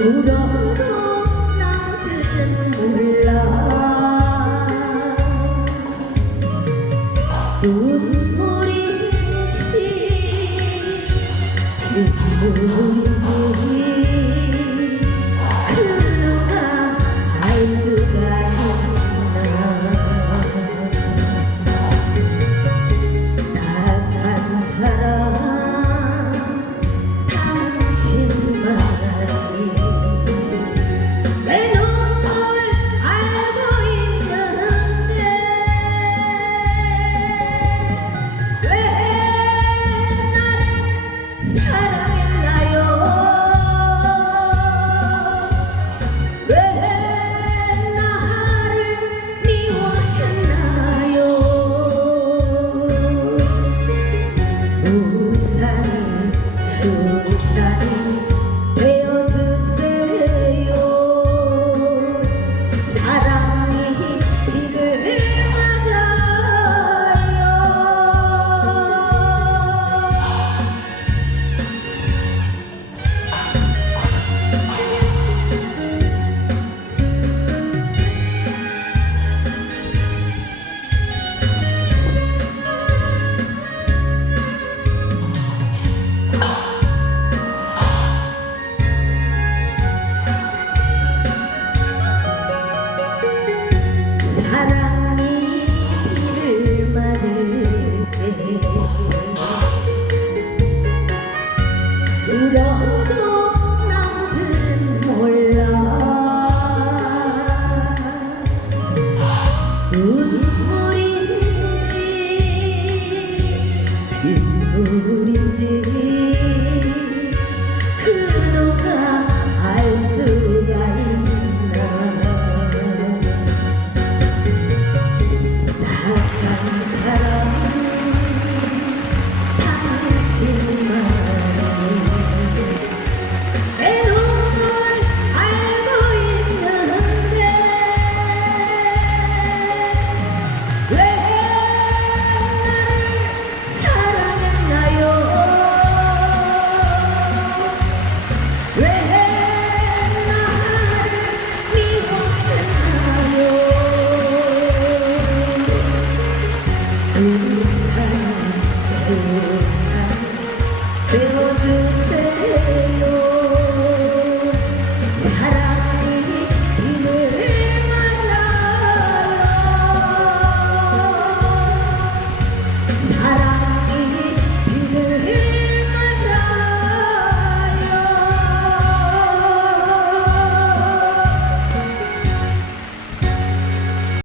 울어도 남들은 몰라. 눈물인지 그누가 알 수가 있나. 나간 사람 당신만이 내 눈물 알고 있는데 왜 나를 사랑했나요? 왜 나를 미워했나요? 우산이 되어주세요. 사랑이 비를 맞아요. 사랑이 비를 맞을 때 울어도 남들은 몰라. 눈물인지 그누가 알 수가 있나. 나간 사람 당신만이 내 눈물 알고 있는데 왜 나를 사랑했나요? 왜 나를 미워했나요?